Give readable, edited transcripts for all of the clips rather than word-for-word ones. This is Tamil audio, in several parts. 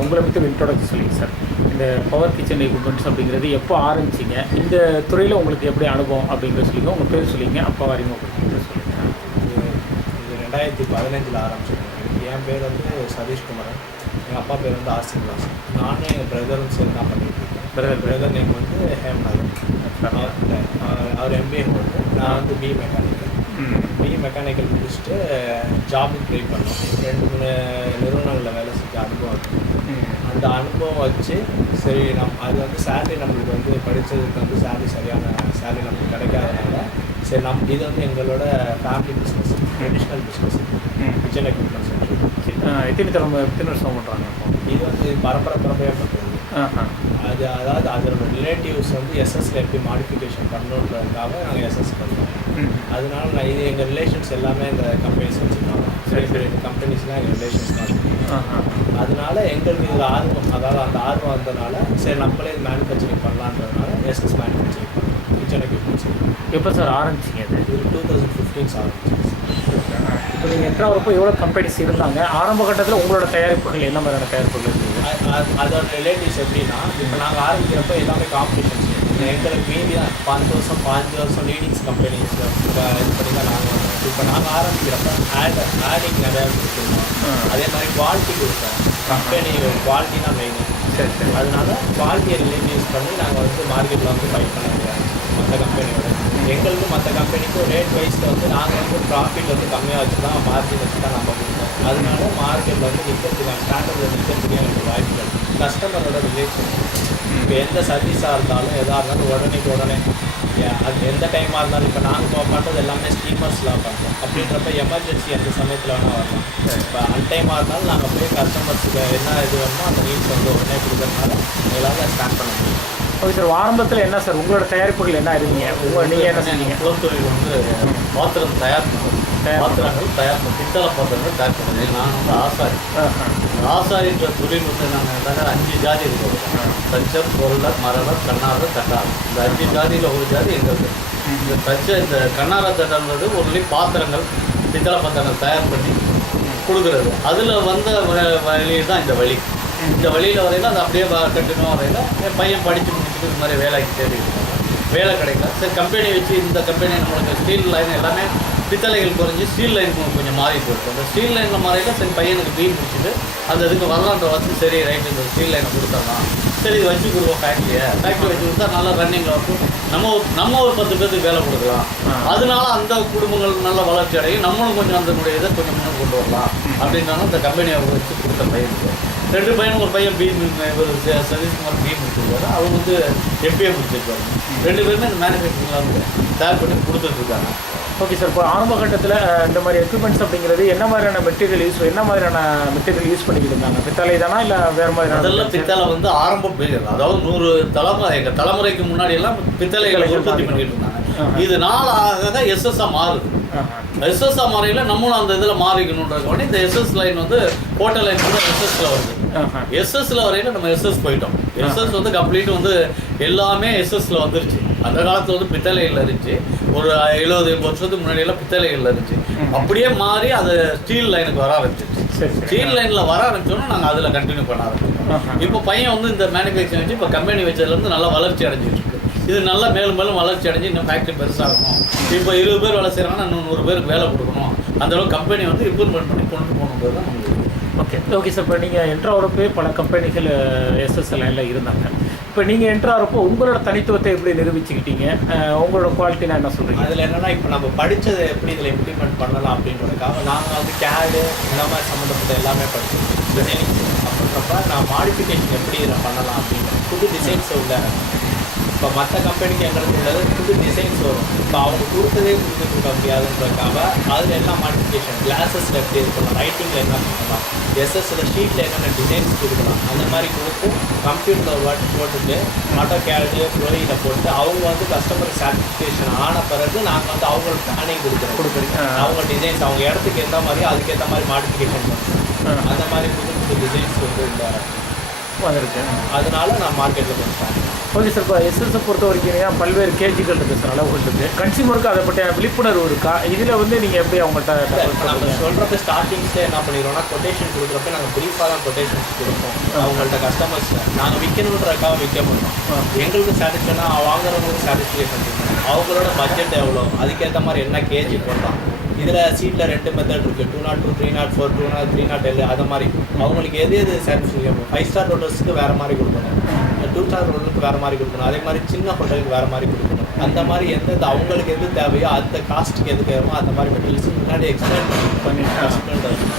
உங்களை பற்றி இன்ட்ரோடக்ஷன் சொல்லிங்க சார். இந்த பவர் கிச்சன் எக்யூப்மெண்ட்ஸ் அப்படிங்கிறது எப்போ ஆரம்பிச்சிங்க, இந்த துறையில் உங்களுக்கு எப்படி அனுபவம் அப்படிங்கிறத சொல்லிங்க, உங்கள் பேர் சொல்லிங்க, அப்பா அறிமுகப்படுத்தி சொல்லுங்கள். இது 2015 ஆரம்பிச்சிருக்கேன். என் பேர் வந்து சதீஷ்குமார், எங்கள் அப்பா பேர் வந்து ஆசிர்வாஸ். நானும் எங்கள் பிரதரும் சேர்ந்து தான் பண்ணிட்டு இருக்கேன். பிரதர் நேம் வந்து ஹேம்நாதன். அவர் எம்பிஏ போட்டு, நான் வந்து பிஇ மெக்கானிக்கல் முடிச்சுட்டு ஜாபுக்கு ட்ரை பண்ணோம். 2-3 நிறுவனங்களில் வேலை செஞ்ச அனுபவம் இருக்குது. அந்த அனுபவம் வச்சு சரி அது வந்து சேலரி நம்மளுக்கு வந்து படித்ததுக்கு வந்து சரியான சேலரி நம்மளுக்கு கிடைக்காதனால சரி இது வந்து எங்களோட family business, traditional business, kitchen equipments. எத்தனை வருஷம் பண்ணுறாங்க? இது வந்து பரம்பரையாக பண்ணுறது. அதாவது அதோட ரிலேட்டிவ்ஸ் வந்து எஸ்எஸ்ல எப்படி மாடிஃபிகேஷன் பண்ணணுன்றதுக்காக நாங்கள் எஸ்எஸ் பண்ணுவோம். அதனால நான் இது எங்கள் ரிலேஷன்ஸ் எல்லாமே இந்த கம்பெனிஸ் வச்சுருக்காங்க. பெரிய கம்பெனிஸ்லாம் எங்கள் ரிலேஷன்ஸ் தான். அதனால எங்களுக்கு இதில் ஆர்வம், அதாவது அந்த ஆர்வம் வந்ததுனால சரி நம்மளே இது மேனுஃபேக்சரிங் பண்ணலான்றதுனால எஸ்எஸ் மேனுஃபேக்சரிங் பண்ணோம். கிச்சன் எக்யூப்மெண்ட்ஸ் எப்போ சார் ஆரம்பிச்சிங்க? அது 2015 ஆரம்பிச்சிங்க. இப்போ நீங்கள் என்ட்ராகிறப்போ எவ்வளோ கம்பெனிஸ் இருந்தாங்க? ஆரம்ப கட்டத்தில் உங்களோட தயாரிப்புகள் என்ன மாதிரியான தயாரிப்புகள் இருந்தது? அதோட ரிலேட்டிவ்ஸ் எப்படின்னா, இப்போ நாங்கள் ஆரம்பிக்கிறப்போ எல்லாமே காம்படிஷன்ஸ். எங்களுக்கு மீதி தான் 5 வருஷம் லீடிங்ஸ் கம்பெனிஸ் இது பண்ணி தான் நாங்கள் வந்தோம். இப்போ நாங்கள் ஆரம்பிக்கிறப்ப ஆடிங் நிறையா கொடுத்துருந்தோம். அதே மாதிரி குவாலிட்டி கொடுத்தோம். கம்பெனி குவாலிட்டி தான் மெயின். அதனால குவாலிட்டியை ரிலேட்டிவ்ஸ் பண்ணி நாங்கள் வந்து மார்க்கெட்டில் வந்து ஃபைட் பண்ண முடியாது மற்ற கம்பெனியோட. எங்களுக்கும் மற்ற கம்பெனிக்கும் ரேட் வைஸில் வந்து நாங்கள் வந்து ப்ராஃபிட் வந்து கம்மியாக வச்சு தான் மார்ஜின் வச்சு தான் நம்ம கொடுத்தோம். அதனால மார்க்கெட்டில் வந்து நிற்கிறதுக்கான ஸ்டாண்டர்டில் நிற்கிறதுக்கே எனக்கு வாய்ப்புகள். கஸ்டமரோட ரிலேஷன் இப்போ எந்த சர்வீஸாக இருந்தாலும் எதாக இருந்தாலும் உடனே அது எந்த டைமாக இருந்தாலும் இப்போ நாங்கள் பண்ணுறது எல்லாமே ஸ்டீமர்ஸ்லாம் பண்ணுறோம். அப்படின்றப்ப எமர்ஜென்சி அந்த சமயத்தில் வேணால் வரலாம். இப்போ அன்டைமாக இருந்தாலும் நாங்கள் போய் கஸ்டமர்ஸுக்கு என்ன இது வேணுமோ அந்த நீட்ஸ் வந்து உடனே கொடுக்கறதுனால எங்களால் ஸ்டாண்ட் பண்ண முடியும். ஓகே சார், ஆரம்பத்தில் என்ன சார் உங்களோட தயாரிப்புகள் என்ன இருந்தீங்க? நீங்கள் என்ன செஞ்சீங்க? குலத்தொழில் வந்து பாத்திரம் தயார் பண்ணுறது, பாத்திரங்கள் தயார் பண்ண பித்தளை பாத்திரங்கள் தயார் பண்ணுறது. நான் வந்து ஆசாரி. ஆசாரின்ற தொழில் வந்து நாங்கள் 5 ஜாதி இருக்கிறோம். தச்சர், பொருளர், மரவர், கண்ணாரர், தட்டார். இந்த 5 ஜாதியில் ஒரு ஜாதி எங்களுக்கு. இந்த கண்ணார தட்டன்றது ஒரு பாத்திரங்கள், பித்தளை பாத்திரங்கள் தயார் பண்ணி கொடுக்குறது. அதில் வந்த வழி தான் இந்த வழி. இந்த வழியில் வரையில் அது அப்படியே கண்டினியூவாக வரையில் என் பையன் படித்து முடிச்சுட்டு இது மாதிரி வேலைக்கு தேடிட்டு வேலை கிடைக்கல. சரி கம்பெனி வச்சு இந்த கம்பெனி நம்மளுக்கு ஸ்டீல் லைன் எல்லாமே பித்தளைகள் குறைஞ்சி ஸ்டீல் லைன் கொஞ்சம் மாறிட்டு இருக்கும். அந்த ஸ்டீல் லைனில் மாறியில் சரி பையனுக்கு பிஇ முடிச்சுட்டு அந்த இதுக்கு வரலான்ற வச்சு சரி ரைட்டு இந்த ஸ்டீல் லைனை கொடுத்துடலாம். சரி இது வச்சு கொடுவோம் ஃபேக்ட்ரி வச்சு கொடுத்தா நல்லா ரன்னிங்கில் இருக்கும். நம்ம ஒரு 10 பேருக்கு வேலை கொடுக்கலாம். அதனால அந்த குடும்பங்கள் நல்ல வளர்ச்சி அடையும். நம்மளும் கொஞ்சம் அதனுடைய இதை கொஞ்சம் முன்னே கொண்டு வரலாம் அப்படின்னாலும் இந்த கம்பெனியை வச்சு கொடுத்த பையனுக்கு 2 பையனும், ஒரு பையன் ஒரு சதீஷ்குமார் பிஇ முடிச்சிருக்காரு, அவங்க வந்து எம்பிஏ முடிச்சிருக்காரு. 2 பேருமே இந்த மேனுஃபேக்சரிங்கில் வந்து தயார் பண்ணி கொடுத்துட்ருக்காங்க. ஓகே சார், இப்போ ஆரம்ப கட்டத்தில் இந்த மாதிரி எக்யூப்மெண்ட்ஸ் அப்படிங்கிறது என்ன மாதிரியான மெட்டீரியல் யூஸ் பண்ணிக்கிட்டு இருந்தாங்க? பித்தளை தானா இல்லை வேறு மாதிரி? அதெல்லாம் பித்தளை வந்து ஆரம்ப பீரியட், அதாவது 100 தலைமுறை எங்கள் தலைமுறைக்கு முன்னாடி எல்லாம் பித்தளைகளை உற்பத்தி பண்ணிட்டு இருந்தாங்க. இது நாளாக எஸ்எஸ்ஆ மாறுது. எஸ்எஸ்ஆ மாறையில் நம்மளும் அந்த இதில் மாறிக்கணுன்றது இந்த எஸ்எஸ் லைன் வந்து கோட்டை லைன் வந்து எஸ்எஸ்ல வருது. எஸ்எஸ்ல வரையில் நம்ம எஸ்எஸ் போயிட்டோம். எஸ்எஸ் வந்து கம்ப்ளீட் வந்து எல்லாமே எஸ்எஸ்ல வந்துருச்சு. அந்த காலத்தில் வந்து பித்தளைகள் இருந்துச்சு. ஒரு 70 வருஷத்துக்கு முன்னாடியெல்லாம் பித்தளைகள் இருந்துச்சு. அப்படியே மாறி அது ஸ்டீல் லைனுக்கு வர ஆரம்பிச்சிருச்சு. ஸ்டீல் லைனில் வர ஆரம்பிச்சோன்னா நாங்கள் அதில் கண்டினியூ பண்ண ஆரம்பிச்சோம். இப்போ பையன் வந்து இந்த மேனுஃபேக்சரிங் வச்சு இப்போ கம்பெனி வச்சதுலேருந்து நல்லா வளர்ச்சி அடைஞ்சிட்டு இருக்கு. இது நல்லா மேலும் மேலும் வளர்ச்சி அடைஞ்சு இன்னும் ஃபேக்ட்ரி பெருசாகணும். இப்போ 20 பேர் வேலை செய்கிறாங்கன்னா இன்னும் 100 பேருக்கு வேலை கொடுக்கணும். அந்தளவுக்கு கம்பெனி வந்து இம்ப்ரூவ்மெண்ட் பண்ணி கொண்டு போகணுன்றது தான் நம்மளுக்கு. ஓகே சார், இப்போ நீங்கள் என்ட்ராகிறப்போ பல கம்பெனிகள் எஸ்எஸ் லைனில் இருந்தாங்க. இப்போ நீங்கள் என்ட்ராகிறப்போ உங்களோட தனித்துவத்தை எப்படி நிரூபிச்சுக்கிட்டீங்க? உங்களோட குவாலிட்டினா என்ன சொல்கிறீங்க? அதில் என்னென்னா இப்போ நம்ம படித்ததை எப்படி இதில் இம்ப்ளிமெண்ட் பண்ணலாம் அப்படின்றதுக்காக நாங்கள் வந்து கேடு இந்த மாதிரி சம்மந்தப்பட்ட எல்லாமே படிச்சிருக்கோம். டிசைனிங் அப்படின்றப்ப நான் மாடிஃபிகேஷன் எப்படி இதில் பண்ணலாம் அப்படின்னு புது டிசைன்ஸ் உள்ள இப்போ மற்ற கம்பெனிக்கு எங்களுக்கு உள்ளது புது டிசைன்ஸ் வரும். இப்போ அவங்க கொடுத்ததே கொடுத்துருக்க முடியாதுன்றதுக்காக அதில் எல்லாம் மாடிஃபிகேஷன், கிளாஸஸில் எப்படி இருக்கலாம், ரைட்டிங்கில் என்ன பண்ணலாம், எஸ்எஸ்ஸில் ஷீட்டில் என்னென்ன டிசைன்ஸ் கொடுக்கலாம், அந்த மாதிரி கொடுத்து கம்ப்யூட்டரில் ஒர்க் போட்டுட்டு AutoCAD ப்ரோயில் போட்டு அவங்க வந்து கஸ்டமர் சாட்டிஸ்ஃபேக்ஷன் ஆன பிறகு நாங்கள் வந்து அவங்களுக்கு பிளானிங் கொடுக்குறோம். அவங்க டிசைன்ஸ் அவங்க இடத்துக்கு ஏற்ற மாதிரி அதுக்கேற்ற மாதிரி மாடிஃபிகேஷன் பண்ணுறோம். அந்த மாதிரி புது புது டிசைன்ஸ் வந்து உள்ள வந்திருக்கு. அதனால நான் மார்க்கெட்டில் பேசுகிறேன். Okay sir. இப்போ எஸ்எஸ்ஸை பொறுத்த வரைக்கும் பல்வேறு கேஜிகள் இருக்குது சார், அளவுகள் இருக்குது. கன்சியூமருக்கு அதை பற்றிய விழிப்புணர்வு இருக்கா? இதில் வந்து நீங்கள் எப்படி அவங்கள்ட்ட நம்ம சொல்கிறப்ப ஸ்டார்டிங்ஸே என்ன பண்ணிடுவோம்னா கொட்டேஷன் கொடுக்குறப்ப நாங்கள் ப்ரீஃபாக தான் கொட்டேஷன்ஸ் கொடுப்போம் அவங்கள்ட்ட. கஸ்டமர்ஸ் நாங்கள் விற்கணுன்றக்காக விற்க மாட்டோம். எங்களுக்கு சாட்டிஸ்ஃபைனா வாங்குறவங்களுக்கு சாட்டிஸ்ஃபேக்ஷன் இருக்கணும். அவங்களோட பட்ஜெட் எவ்வளோ, அதுக்கேற்ற மாதிரி என்ன கேஜி போடலாம். இதில் சீட்டில் 2 மெத்தட் இருக்குது, 202, 304, 307 அது மாதிரி. அவங்களுக்கு எது சாட்டிஸ்ஃபேக்ஷன். 5 ஸ்டார் ஹோட்டல்ஸுக்கு வேறு மாதிரி கொடுக்கணும், 2 ஸ்டார் ஹோட்டலுக்கு வேறு மாதிரி கொடுக்கணும், அதே மாதிரி சின்ன ஹோட்டலுக்கு வேறு மாதிரி கொடுக்கணும். அந்த மாதிரி எந்தெந்த அவங்களுக்கு எது தேவையோ அந்த காஸ்ட்டுக்கு எது தேவையோ அந்த மாதிரி மெட்டீரியல்ஸ் முன்னாடி எக்ஸ்பிளைன் பண்ணி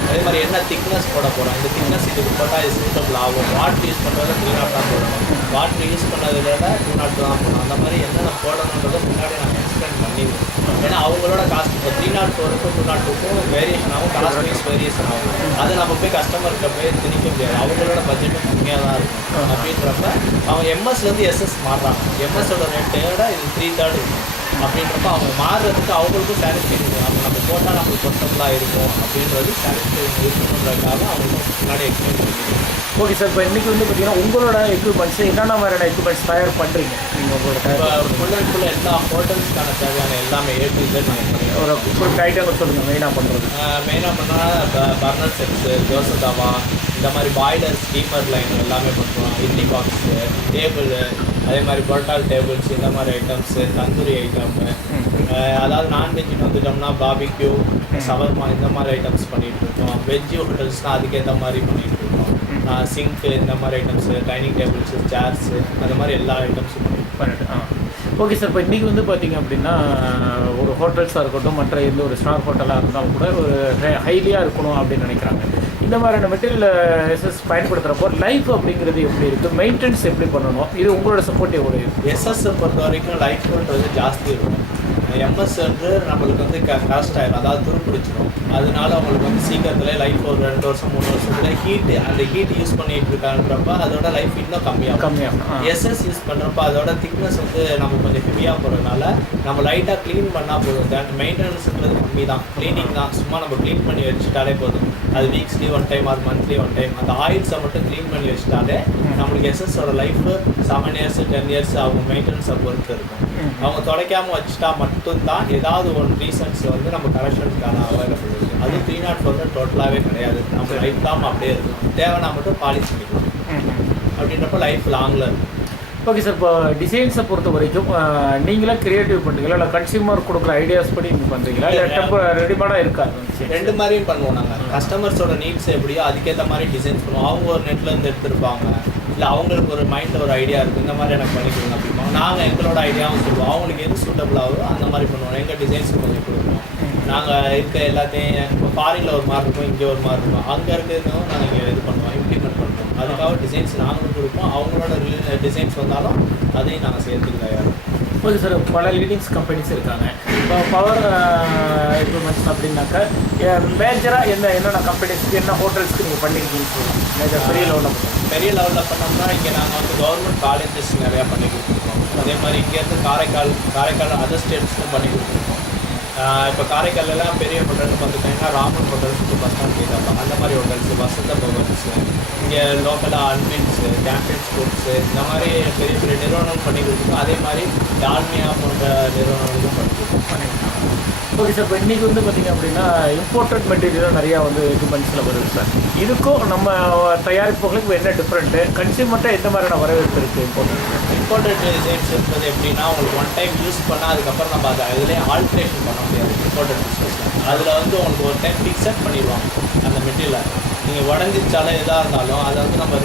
அதே மாதிரி என்ன திக்னஸ் போட போகிறோம், இந்த திக்னஸ் இதுக்கு போட்டால் இது சூட்டபிள் ஆகும். வாட்டர் யூஸ் பண்ணுறத 300 தான் போடணும், வாட்டர் யூஸ் பண்ணதில் 202 தான் போடணும். அந்த மாதிரி என்னென்ன போடணுன்றதை முன்னாடி நாங்கள் எக்ஸ்பிளைன் பண்ணிடுவோம். ஏன்னா அவங்களோட காஸ்ட் இப்போ 304க்கும் 202க்கும் வேரியேஷன் ஆகும், காஸ்ட் வைஸ் வேரியேஷன் ஆகும். அதை நம்ம போய் கஸ்டமர்கிட்ட போய் திணிக்க முடியாது. அவங்களோட பட்ஜெட்டும் கம்மியாக தான் இருக்கும். அப்படின்றப்ப அவங்க எம்எஸ்லேருந்து எஸ்எஸ் மாறுறாங்க. எம்எஸோட ரேட்டோட இது 3/3 இருக்கும். அப்படின்றப்ப அவங்க மாறுறதுக்கு அவங்களுக்கும் சாட்டிஸ்ஃபேக்ஷன். அவங்க நம்ம போட்டால் நம்மளுக்கு கொட்டபுளாக இருக்கும் அப்படின்றது சாட்டிஸ்ஃபேக்ஷன் இருக்கணுன்றதுக்காக அவங்களுக்கு முன்னாடி எக்ஸ்பிளைன் பண்ணிடுவோம். Okay sir. இப்போ இன்றைக்கி வந்து பார்த்தீங்கன்னா உங்களோட எக்யூப்மெண்ட்ஸ் என்னென்ன மாதிரியான எக்யூப்மெண்ட்ஸ் தயார் பண்ணுறீங்க நீங்கள்? உங்களோட ஃபுல் அண்ட் ஃபுல் எல்லா ஹோட்டல்ஸ்க்கான தேவையான எல்லாமே A to Z நாங்கள் பண்ணுவோம். ஒரு ஐட்டம் சொல்லுங்கள் மெயினாக பண்ணுறது. மெயினாக பண்ணால் பர்னர் செட்ஸு, தோசை தவா, இந்த மாதிரி பாய்லர், ஸ்டீமர் லைன் எல்லாமே பண்ணுறோம். இட்லி பாக்ஸு, டேபிள், அதே மாதிரி பொரோட்டால் டேபிள்ஸ், இந்த மாதிரி ஐட்டம்ஸு, தந்தூரி ஐட்டம், அதாவது நான்வெஜ்ஜுன்னு வந்துட்டோம்னா பாபிக்யூ, சவர்மா இந்த மாதிரி ஐட்டம்ஸ் பண்ணிகிட்டு இருக்கோம். வெஜ்ஜு ஹோட்டல்ஸ்னால் அதுக்கேற்ற மாதிரி பண்ணிகிட்டு இருக்கோம். சிங்க்கு இந்த மாதிரி ஐட்டம்ஸு, டைனிங் டேபிள்ஸு, சேர்ஸு, அந்த மாதிரி எல்லா ஐட்டம்ஸும் பண்ணிட்டு ஓகே சார். இப்போ இன்றைக்கி வந்து பார்த்திங்க அப்படின்னா ஒரு ஹோட்டல்ஸாக இருக்கட்டும், மற்ற எந்த ஒரு ஸ்டார் ஹோட்டலாக இருந்தாலும் கூட ஒரு ஹைலியாக இருக்கணும் அப்படின்னு நினைக்கிறாங்க. இந்த மாதிரியான மெட்டீரியல் எஸ்எஸ் பயன்படுத்துகிறப்போ லைஃப் அப்படிங்கிறது எப்படி இருக்குது, மெயின்டெனன்ஸ் எப்படி பண்ணணும், இது உங்களோட சப்போர்ட் எவ்வளோ இருக்குது? எஸ்எஸ்ஸை பொறுத்த வரைக்கும் லைஃப்ன்றது ஜாஸ்தி இருக்கும். எம்எஸ் வந்து நம்மளுக்கு வந்து காஸ்ட் ஆகிடும், அதாவது துருப்பிடிச்சிடும். அதனால அவங்களுக்கு வந்து சீக்கிரத்தில் லைஃப் ஒரு 2 வருஷம் 3 வருஷத்துல அந்த ஹீட் யூஸ் பண்ணிட்டு இருக்கான்றப்ப அதோட லைஃப் இன்னும் கம்மியாகும். எஸ்எஸ் யூஸ் பண்ணுறப்ப அதோட திக்னஸ் வந்து நம்ம கொஞ்சம் ஹெவியாக போகிறதுனால நம்ம லைட்டாக க்ளீன் பண்ணால் போதும். மெயின்டெனன்ஸுன்றது கம்மி தான், க்ளீனிங் தான். சும்மா நம்ம க்ளீன் பண்ணி வச்சுட்டாலே போதும். அது வீக்ஸ்லி 1 டைம் அது மந்த்லி 1 டைம் அந்த ஆயில்ஸை மட்டும் க்ளீன் பண்ணி வச்சுட்டாலே நம்மளுக்கு எஸ்எஸோட லைஃப் 7 இயர்ஸ் 10 இயர்ஸ் அவங்க மெயின்டெனன்ஸை பொறுத்து இருக்கும். அவங்க துடைக்காமல் வச்சுட்டா மட்டும்தான் ஏதாவது ஒரு ரீசன்ஸ் வந்து நம்ம கரெக்ஷனுக்கான அவைலபிள் இருக்குது. அது 304 டோட்டலாகவே கிடையாது. நம்ம லைஃப் லாங் அப்படியே இருக்கும். தேவைன்னா மட்டும் பாலிஷ் பண்ணிக்கலாம். அப்படின்றப்ப லைஃப் லாங்கில் இருக்கும். Okay sir. இப்போ டிசைன்ஸை பொறுத்த வரைக்கும் நீங்களே கிரியேட்டிவ் பண்ணுறீங்களா, இல்லை கன்சியூமர் கொடுக்குற ஐடியாஸ் படி நீங்கள் பண்ணுறீங்களா, இல்லை ரெடிமேடாக இருக்காது? 2 மாதிரியும் பண்ணுவோம் நாங்கள். கஸ்டமர்ஸோட நீட்ஸ் எப்படியோ அதுக்கேற்ற மாதிரி டிசைன்ஸ் பண்ணுவோம். அவங்க ஒரு நெட்லேருந்து எடுத்துருப்பாங்க, இல்லை அவங்களுக்கு ஒரு மைண்டில் ஒரு ஐடியா இருக்குது, இந்த மாதிரி எனக்கு பண்ணிக்கணும் அப்படிம்பாங்க. நாங்கள் எங்களோட ஐடியாவும் சொல்லுவோம். அவங்களுக்கு எது சூட்டபிள் ஆகுதோ அந்த மாதிரி பண்ணுவோம். எங்கள் டிசைன்ஸ் கொஞ்சம் கொடுப்போம். நாங்கள் இருக்க எல்லாத்தையும் இப்போ ஃபாரினில் ஒரு மாதிரி இருக்கும், இங்கே ஒரு மாதிரி இருக்கும். அங்கே இருக்கிறதும் நாங்கள் இங்கே இது பண்ணுவோம், இம்ப்ளிமெண்ட் பண்ணுவோம். அதுக்காக டிசைன்ஸ் நாங்களும் கொடுப்போம். அவங்களோட டிசைன்ஸ் வந்தாலும் அதையும் நாங்கள் சேர்த்துக்கு தயாராக. Okay sir. பல லீடிங்ஸ் கம்பெனிஸ் இருக்காங்க. இப்போ பவர் எக்யூப்மெண்ட்ஸ் அப்படின்னாக்கா மேஜராக என்னென்ன கம்பெனிஸ்க்கு என்ன ஹோட்டல்ஸ்க்கு நீங்கள் பண்ணியிருக்கீங்கன்னு சொல்லலாம். மேஜர் பெரிய லெவலில் பண்ணோம்னா இங்கே நாங்கள் வந்து கவர்மெண்ட் காலேஜஸ் நிறையா பண்ணி கொடுத்துருக்கோம். அதே மாதிரி இங்கேருந்து காரைக்கால் அதர் ஸ்டேட்ஸ்க்கும் பண்ணி கொடுத்துருக்கோம். இப்போ காரைக்காலெல்லாம் பெரிய ஹோட்டல்னு பார்த்துட்டிங்கன்னா ராமன் ஹோட்டல்ஸ், பஸ் ஸ்டாண்ட் கேட்பாங்க. அந்த மாதிரி ஹோட்டல்ஸு, வசந்த பவன்ஸு, இங்கே லோக்கலாக அன்வின்ஸு, சாம்பியன்ஸ் ஃபுட்ஸு, இந்த மாதிரி பெரிய பெரிய நிறுவனம் பண்ணி கொடுத்துருக்கோம். அதே மாதிரி டால்மியா போன்ற நிறுவனங்களும் பண்ணி கொடுத்துருக்கோம். Okay sir. இப்போ இன்றைக்கி வந்து பார்த்திங்க அப்படின்னா இம்போர்ட்டட் மெட்டீரியலும் நிறையா வந்து எக்யூப்மெண்ட்ஸில் வருது சார். இதுக்கும் நம்ம தயாரிப்புகளுக்கு என்ன டிஃப்ரெண்ட்டு, கன்சியூமர்கிட்ட எந்த மாதிரியான வரவேற்பு இருக்குது? இம்போர்ட்டட் டிசைன்ஸ் இருக்கிறது எப்படின்னா உங்களுக்கு 1 டைம் யூஸ் பண்ணால் அதுக்கப்புறம் நம்ம அதை அதிலே ஆல்ட்ரேஷன் பண்ண முடியாது. இம்போர்ட்டட் பிஸ்னஸில் அதில் வந்து உங்களுக்கு ஒரு டைம் ஃபிக்ஸட் பண்ணிடுவாங்க அந்த மெட்டீரியலை. நீங்கள் உடஞ்சிச்சாலும் எதாக இருந்தாலும் அதை வந்து நம்ம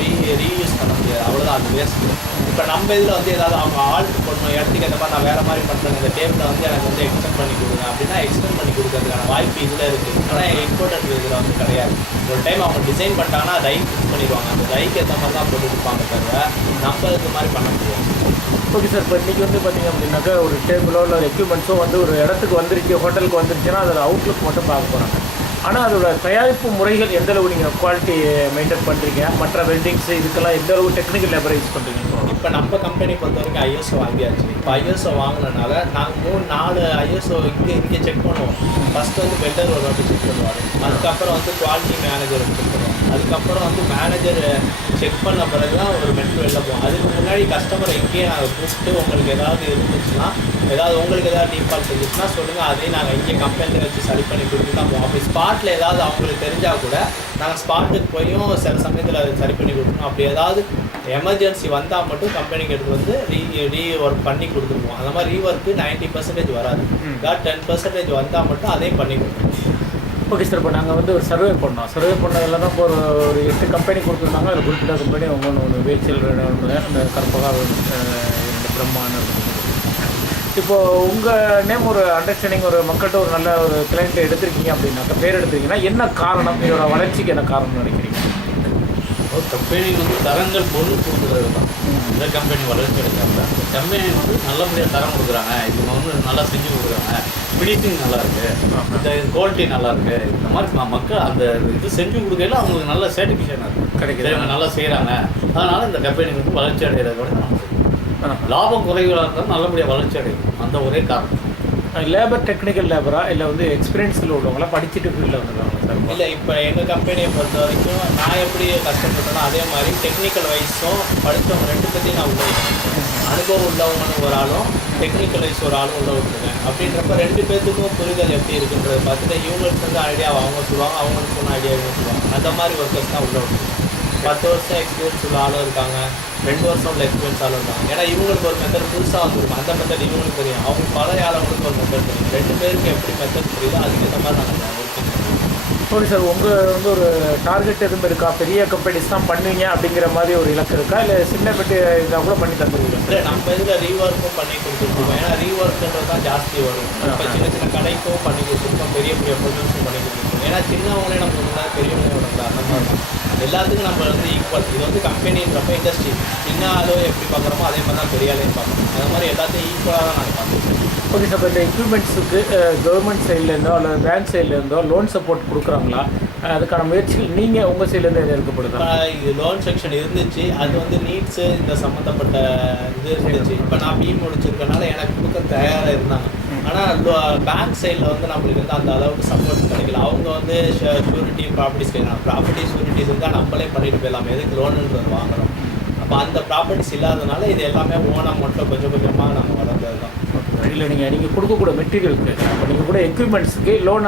ரீயூஸ் பண்ண முடியாது. அவ்வளோதான், அது வேஸ்ட்டு. இப்போ நம்ம இதில் வந்து ஏதாவது அவங்க ஆல்ட் பண்ணணும், இடத்துக்கு ஏற்ற மாதிரி நான் வேறு மாதிரி பண்ணுறேன், இந்த டேபிளை வந்து எனக்கு வந்து எக்ஸ்டெண்ட் பண்ணி கொடுங்க அப்படின்னா எக்ஸ்டெண்ட் பண்ணி கொடுக்கறதுக்கான வாய்ப்பு இதில் இருக்குது. ஆனால் இம்போர்ட்டட் இதில் வந்து கிடையாது. ஒரு டைம் அவங்க டிசைன் பண்ணிட்டாங்கன்னா டை ஃபிக்ஸ் பண்ணிடுவாங்க. அந்த டைக்கு ஏற்ற மாதிரி தான் போட்டு கொடுப்பாங்க தவிர நம்ம இது மாதிரி பண்ண முடியாது. Okay sir. இப்போ இன்றைக்கி வந்து பார்த்திங்க அப்படின்னாக்கா ஒரு டேபிளோ இல்லை ஒரு எக்யூப்மெண்ட்ஸோ வந்து ஒரு இடத்துக்கு வந்துருச்சு, ஹோட்டலுக்கு வந்துருச்சுன்னா அதில் அவுட்லுக் மட்டும் பார்க்க போகிறாங்க. ஆனால் அதோட தயாரிப்பு முறைகள் எந்தளவு நீங்கள் குவாலிட்டி மெயின்டைன் பண்ணுறீங்க, மற்ற வெல்டிங்ஸு இதுக்கெல்லாம் எந்தளவு டெக்னிக்கல் லேபரை யூஸ் பண்ணுறீங்கன்னு சொல்லணும். இப்போ இப்போ நம்ம கம்பெனி பொறுத்த வரைக்கும் ஐஎஸ்ஓ வாங்கியாச்சு. இப்போ ஐஎஸ்ஓ வாங்கினனால நாங்கள் 3-4 ஐஎஸ்ஓ இங்கே செக் பண்ணுவோம். ஃபஸ்ட்டு வந்து வெல்டர் ஒரு வாட்டி செக் பண்ணுவார், அதுக்கப்புறம் வந்து குவாலிட்டி மேனேஜர் செக் பண்ணுவோம், அதுக்கப்புறம் வந்து மேனேஜர் செக் பண்ண பிறகு தான் ஒரு மெட்டல் வெளில போவோம். அதுக்கு முன்னாடி கஸ்டமரை இங்கேயே நாங்கள் கூப்பிட்டு உங்களுக்கு ஏதாவது இருந்துச்சுன்னா, உங்களுக்கு ஏதாவது டீஃபால்ட் இருந்துச்சுன்னா சொல்லுங்கள், அதையும் நாங்கள் இங்கே கம்பெனியில் வச்சு சரி பண்ணி கொடுத்து தான் போவோம். அப்படி ஸ்பாட்டில் ஏதாவது அவங்களுக்கு தெரிஞ்சால் கூட நாங்கள் ஸ்பாட்டுக்கு போயும் சில சமயத்தில் அதை சரி பண்ணி கொடுக்கணும். அப்படி ஏதாவது எமர்ஜென்சி வந்தால் மட்டும் கம்பெனிக்கு எடுத்து வந்து ரீ ஒர்க் பண்ணி கொடுத்துருவோம். அந்த மாதிரி ரீஒர்க்கு 90% வராது, 10% வந்தால் மட்டும் அதையும் பண்ணி கொடுத்துருவோம். Okay sir. இப்போ நாங்கள் வந்து ஒரு சர்வே பண்ணதில் தான் இப்போ ஒரு 8 கம்பெனி கொடுத்துருந்தாங்க. அதில் குறிப்பிட்ட கம்பெனி ஒன்று வேச்சல், அந்த கற்பகா, 2 பிரம்மான்னு. இப்போது உங்கள் நேம் ஒரு அண்டர்ஸ்டாண்டிங், ஒரு மக்கள்கிட்ட ஒரு நல்ல ஒரு கிளைண்ட்டை எடுத்திருக்கீங்க அப்படின்னாக்கா, பேர் எடுத்திருக்கீங்கன்னா என்ன காரணம், இதோட வளர்ச்சிக்கு என்ன காரணம்னு நினைக்கிறீங்க? கம்பெனி வந்து தரங்கள் பொருள் கொடுக்குறது தான் இந்த கம்பெனி வளர்ச்சி அடைஞ்சாங்க. கம்பெனி வந்து நல்லபடியாக தரம் கொடுக்குறாங்க, இவங்க வந்து நல்லா செஞ்சு கொடுக்குறாங்க, ஃபினிஷிங் நல்லா இருக்குது, இந்த குவாலிட்டி நல்லா இருக்குது. இந்த மாதிரி மக்கள் அந்த இது செஞ்சு கொடுக்கல அவங்களுக்கு நல்ல சாட்டிஸ்ஃபேக்ஷன் கிடைக்குது, இவங்க நல்லா செய்கிறாங்க. அதனால் இந்த கம்பெனி வந்து வளர்ச்சி அடைகிறதோட லாபம் குறைவாக இருந்தாலும் நல்லபடியாக வளர்ச்சி அடையும். அந்த ஒரே காரணம். லேபர் டெக்னிக்கல் லேபரா இல்லை வந்து எக்ஸ்பீரியன்ஸில் உள்ளவங்களா, படிச்சுட்டு ஃபீல்டில் வந்துருக்காங்க சார்? இல்லை, இப்போ எங்கள் கம்பெனியை பொறுத்த வரைக்கும் நான் எப்படி கஷ்டப்பட்டேனோ அதே மாதிரி டெக்னிக்கல் வைஸும் படித்தவங்க 2 பேர்த்தையும் நான் உள்ள விட்டுருக்கேன். அனுபவம் உள்ளவங்கன்னு ஒரு ஆளும், டெக்னிக்கல் வைஸ் ஒரு ஆளும் உள்ள விட்டுருக்கேன். அப்படின்றப்ப 2 பேர்த்துக்கும் புரிதல் எப்படி இருக்குன்றதை பார்த்துட்டு இவங்களுக்கு வந்து ஐடியா அவங்க சொல்லுவாங்க, அவங்களுக்கு ஒன்று ஐடியா இவங்க சொல்லுவாங்க. அந்த மாதிரி ஒர்க்கர்ஸ் தான் உள்ள விட்டுருக்கேன். 10 வருஷம் எக்ஸ்பீரியன்ஸ் உள்ள ஆளும் இருக்காங்க, 2 வருஷம் உள்ள எக்ஸ்பீரியன்ஸ் ஆளும் இருக்காங்க. ஏன்னா இவங்களுக்கு ஒரு மெத்தட் புதுசாக வந்துருக்கும், அந்த மெத்தட் இவங்களுக்கு தெரியும், அவங்க பழைய ஆளுங்களுக்கு ஒரு மெத்தட் தெரியும். 2 பேருக்கு எப்படி மெத்தட் தெரியுதோ அதுக்கேற்ற மாதிரி நாங்கள் ஒர்க்கிங் பண்ணுவோம். Okay sir. உங்கள் வந்து ஒரு டார்கெட் எதுவும் இருக்கா? பெரிய கம்பெனிஸ் தான் பண்ணுவீங்க அப்படிங்கிற மாதிரி ஒரு இலக்கு இருக்கா, இல்லை சின்ன பெட்டு இதாக கூட பண்ணி தந்துருவீங்க? இல்லை, நம்ம இதில் ரீஒர்க்கும் பண்ணி கொடுத்துருக்கோம். ஏன்னா ரீஒர்க்குன்றது தான் ஜாஸ்தி வரும். இப்போ சின்ன சின்ன கடைக்கும் பண்ணி கொடுத்துருக்கோம், பெரிய பெரிய ப்ரொடக்ஷன் பண்ணி கொடுத்துருக்கோம். ஏன்னா சின்னவங்களே நம்ம ஒன்றா, பெரியவங்களே ஒன்றா, அந்த மாதிரி தான் எல்லாத்துக்கும் நம்ம வந்து ஈக்குவல். இது வந்து கம்பெனின்றப்ப இண்டஸ்ட்ரி சின்ன ஆளோ எப்படி பார்க்குறோமோ அதே மாதிரி தான் பெரிய ஆளையும் பார்க்கணும். அந்த மாதிரி எல்லாத்தையும் ஈக்குவலாக தான் நாங்கள் பார்த்துருக்கோம். Okay sir. இப்போ இந்த எக்யூப்மெண்ட்ஸுக்கு கவர்மெண்ட் சைட்லேருந்தோ அல்லது பேங்க் சைட்லேருந்தோ லோன் சப்போர்ட் கொடுக்குறாங்களா? அதுக்கான முயற்சிகள் நீங்கள் உங்கள் சைட்லேருந்து எது எடுக்கப்படுதா? இது லோன் செக்ஷன் இருந்துச்சு, அது வந்து நீட்ஸு இந்த சம்மந்தப்பட்ட இது இருந்துச்சு. இப்போ நான் பிஇ முடிச்சிருக்கனால எனக்கு கொடுக்க தயாராக இருந்தாங்க. ஆனால் பேங்க் சைடில் வந்து நம்மளுக்கு வந்து அந்த அளவுக்கு சப்போர்ட் கிடைக்கல. அவங்க வந்து ஷூரிட்டி ப்ராப்பர்ட்டிஸ் கேட்கலாம். ப்ராப்பர்ட்டி ஷூரிட்டிஸ் இருந்தால் நம்மளே பண்ணிட்டு போயிடலாம், எதுக்கு லோனுன்றது வாங்குறோம். அப்போ அந்த ப்ராப்பர்ட்டிஸ் இல்லாதனால இது எல்லாமே ஓனாக மட்டும் கொஞ்சம் கொஞ்சமாக நம்ம வளர்ந்தது தான். இல்லை, நீங்கள் கொடுக்கக்கூட மெட்டீரியலுக்கு, அப்போ நீங்கள் கூட எக்யூப்மெண்ட்ஸுக்கு லோன்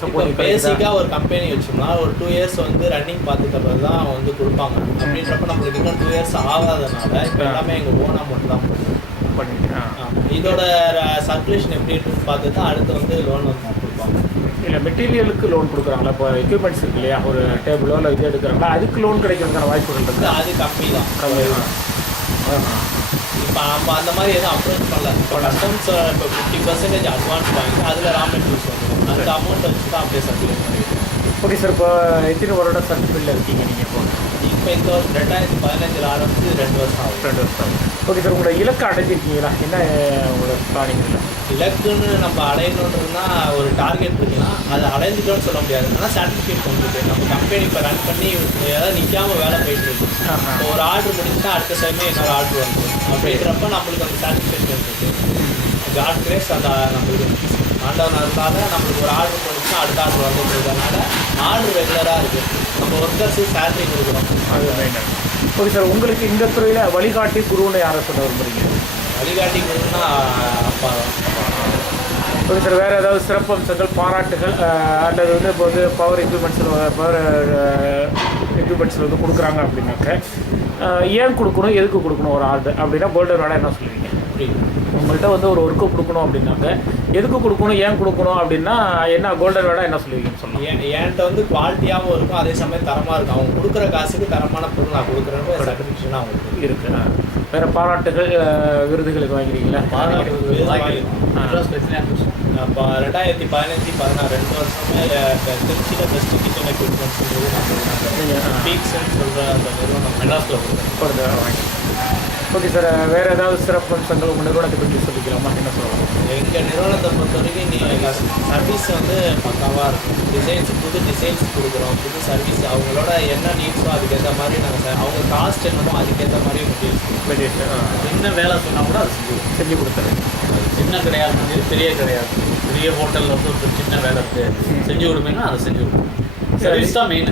சப்போர்ட் பேசிக்காக ஒரு கம்பெனி வச்சோம்னா ஒரு 2 இயர்ஸ் வந்து ரன்னிங் பார்த்து தர்றது தான் வந்து கொடுப்பாங்க. அப்படின்றப்ப நம்மளுக்கு இன்னும் 2 இயர்ஸ் ஆகாதனால இப்போ எல்லாமே எங்கள் ஓனாக மட்டும் தான் பண்ணிட்டேன். இதோட சர்க்குலேஷன் எப்படி இருக்குன்னு பார்த்து தான் அடுத்து வந்து லோன் வந்து கொடுப்பாங்க. இல்லை, மெட்டீரியலுக்கு லோன் கொடுக்குறாங்களா? இப்போ எக்யூப்மெண்ட்ஸ் இருக்கு இல்லையா, ஒரு டேபிளோ இல்லை இது எடுக்கிறாங்களா, அதுக்கு லோன் கிடைக்கிறதுக்கான வாய்ப்புகள் இருக்குது? அது கம்மி தான், கம்மி தான். இப்போ நம்ம அந்த மாதிரி எதுவும் அப்ரோச் பண்ணல. இப்போ கஸ்டம்ஸ் இப்போ 50% அட்வான்ஸ் வாங்கி அதில் ரா மெட்டீரியல்ஸ் வந்துடும், அந்த அமௌண்ட் வச்சு தான் அப்படியே சர்க்குலேட் பண்ணிடுவோம். Okay sir. இப்போ எத்தனை வருடம் சர்டிஃபிகேட்டில் இருக்கீங்க நீங்கள்? இப்போ இந்த வருஷம் 2015 ஆரம்பிச்சு 2 வருஷம் ஆகும். 2 வருஷம் ஆகும். Okay sir. உங்களோட இலக்கை அடைஞ்சிருக்கீங்களா? என்ன உங்களோட பிளானிங்? இலக்குன்னு நம்ம அடையணுன்றதுனா ஒரு டார்கெட் இருக்குன்னா அது அடைஞ்சிட்டோன்னு சொல்ல முடியாது. ஆனால் சர்டிஃபிகேட் வந்துட்டு நம்ம கம்பெனி இப்போ ரன் பண்ணி ஏதாவது நிற்காமல் வேலை போயிட்டு இருக்கு. இப்போ ஒரு ஆர்டர் முடிச்சுன்னா அடுத்த சமயம் இன்னொரு ஆர்டர் வந்து அப்படின்றப்ப நம்மளுக்கு அந்த சாட்டிஸ்ஃபேக்ஷன் இருக்குது. காட் கிரேஸ் அந்த நம்மளுக்கு ஆண்டவனால நம்மளுக்கு ஒரு ஆர்டர் முடிச்சுன்னா அடுத்த ஆர்டர் வந்துன்றதுனால ஆர்டர் ரெகுலராக இருக்குது. நம்ம ஒர்க்கர்ஸு சேலரி கொடுக்குறோம். Okay sir. உங்களுக்கு இந்த துறையில் வழிகாட்டி குருன்னு யாரை சொல்ல விரும்புகிறீங்க? வழிகாட்டி குருன்னா அப்பா தான். Okay sir. வேறு ஏதாவது சிறப்பம்சங்கள், பாராட்டுகள் அல்லது வந்து இப்போ வந்து பவர் எக்யூப்மெண்ட்ஸில் வந்து கொடுக்குறாங்க அப்படின்னாக்க ஏன் கொடுக்கணும், எதுக்கு கொடுக்கணும் ஒரு ஆர்டர் அப்படின்னா கோல்டன் வேலை என்ன சொல்லுவீங்க? உங்கள்கிட்ட வந்து ஒரு ஒர்க்கு கொடுக்கணும் அப்படின்னாக்க எதுக்கு கொடுக்கணும், ஏன் கொடுக்கணும் அப்படின்னா என்ன கோல்டன் வேலை என்ன சொல்லுவீங்கன்னு சொல்லலாம்? என்கிட்ட வந்து குவாலிட்டியாகவும் இருக்கும், அதே சமயம் தரமாக இருக்கும். அவங்க கொடுக்குற காசுக்கு தரமான பொருள் நான் கொடுக்குறேன்னு சர்டிஃபிகேஷன் அவங்களுக்கு இருக்குது. வேறு பாராட்டுகள், விருதுகளுக்கு வாங்கிருக்கீங்களா? இப்போ 2015-16 2 வருஷமே திருச்சியில் பெஸ்ட் கிச்சன் எக்யூப்மெண்ட்ஸ்ன்றது நம்ம பீக்ஸ்ன்னு சொல்கிற அந்த நிறுவனம் மெட்ராஸில் கொடுக்குறேன். வாங்கி ஓகே சார், வேறு ஏதாவது சிறப்பு அம்சங்கள் உங்கள் நிறுவனத்தை பற்றி சொல்லிக்கலாமா? என்ன சொல்லலாம்? எங்கள் நிறுவனத்தை பொறுத்த வரைக்கும் நீங்கள் சர்வீஸ் வந்து பக்காவாக இருக்கும். புது டிசைன்ஸ் கொடுக்குறோம், புது சர்வீஸ் அவங்களோட என்ன நீட்ஸோ அதுக்கேற்ற மாதிரி நாங்கள் அவங்க காஸ்ட் என்னமோ அதுக்கேற்ற மாதிரி மெட்டீரியல்ஸ் என்ன வேலை சொன்னால் கூட அது செஞ்சு கொடுத்துருங்க. சின்ன கிடையாது, பெரிய கிடையாது. பெரிய ஹோட்டலில் வந்து ஒரு சின்ன வேலை செஞ்சு கொடுப்பீங்கன்னா அதை செஞ்சு கொடுப்போம். சர்வீஸ் தான் மெயின்.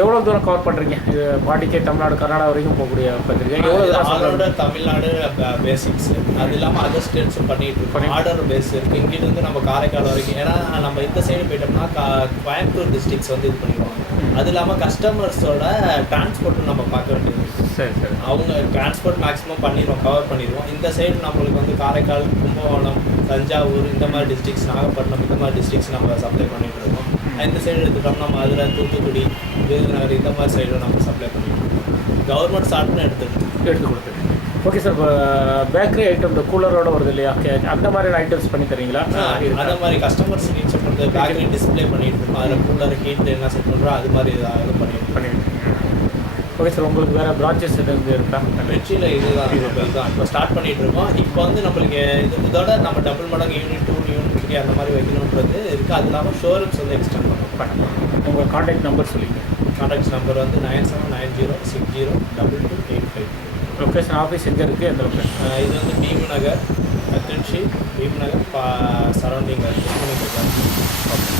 எவ்வளோ தூரம் கவர் பண்ணுறீங்க? இது பாடிக்கே தமிழ்நாடு கர்நாடகா வரைக்கும் போகக்கூடிய பத்திரிக்கை எவ்வளோ ஆளோட தமிழ்நாடு பேசிக்ஸ், அது இல்லாமல் அதர் ஸ்டேட்ஸும் பண்ணிட்டு இருக்கோம். ஆர்டர் பேஸ் இருக்குது. இங்கிருந்து நம்ம காரைக்கால் வரைக்கும், ஏன்னா நம்ம இந்த சைடு போயிட்டோம்னா கோயம்புத்தூர் டிஸ்ட்ரிக்ஸ் வந்து இது பண்ணிடுவாங்க. அது இல்லாமல் கஸ்டமர்ஸோட டிரான்ஸ்போர்ட்டும் நம்ம பார்க்க வேண்டியது. சரி சரி. அவங்க டிரான்ஸ்போர்ட் மேக்ஸிமம் கவர் பண்ணிடுவோம். இந்த சைடு நம்மளுக்கு வந்து காரைக்கால், கும்பகோணம், தஞ்சாவூர் இந்த மாதிரி டிஸ்ட்ரிக்ஸ், நாகப்பட்டினம் இந்த மாதிரி டிஸ்ட்ரிக்ஸ் நம்ம சப்ளை பண்ணிட்டு இருக்கோம். இந்த சைடு எடுத்துட்டோம்னா மதுரை, தூத்துக்குடி, விருதுநகர் இந்த மாதிரி சைடு நம்ம சப்ளை பண்ணிட்டு இருக்கோம். கவர்மெண்ட் சார்ட்னு எடுத்து கொடுத்துருக்கோம். ஓகே சார், இப்போ பேக்கரி ஐட்டம் இந்த கூலரோட வருது இல்லையா, அந்த மாதிரியான ஐட்டம்ஸ் பண்ணி தரீங்களா? அந்த மாதிரி கஸ்டமர்ஸ் நீட்ஸ் பண்ணுறது பேக்கரி டிஸ்பிளே பண்ணிட்டு இருக்கோம். அதில் கூலர் ஹீட் என்ன செட் பண்ணுறோம் அது மாதிரி இது பண்ணிட்டு. ஓகே சார், உங்களுக்கு வேறு பிரான்ச்சஸ் எதுவும் இருக்கா? வெற்றியில் இதுதான் இப்போ ஸ்டார்ட் பண்ணிகிட்டு இருக்கோம். இப்போ வந்து நம்மளுக்கு இதோட நம்ம டபுள் மடங்கு யூனிட் 2, யூனிட் 3 அந்த மாதிரி வைக்கணுன்றது இருக்குது. அது இல்லாமல் ஷோரூம்ஸ் வந்து எக்ஸ்டெண்ட் பண்ணணும். உங்கள் கான்டாக்ட் நம்பர் சொல்லிங்க. கான்டாக்ட் நம்பர் வந்து 9790602285. லொக்கேஷன் ஆஃபீஸ் எங்கே இருக்குது? எந்த லொக்கேஷன்? இது வந்து பீம் நகர், திருச்சி பீம் நகர் சரௌண்டிங் இருக்குது. ஓகே.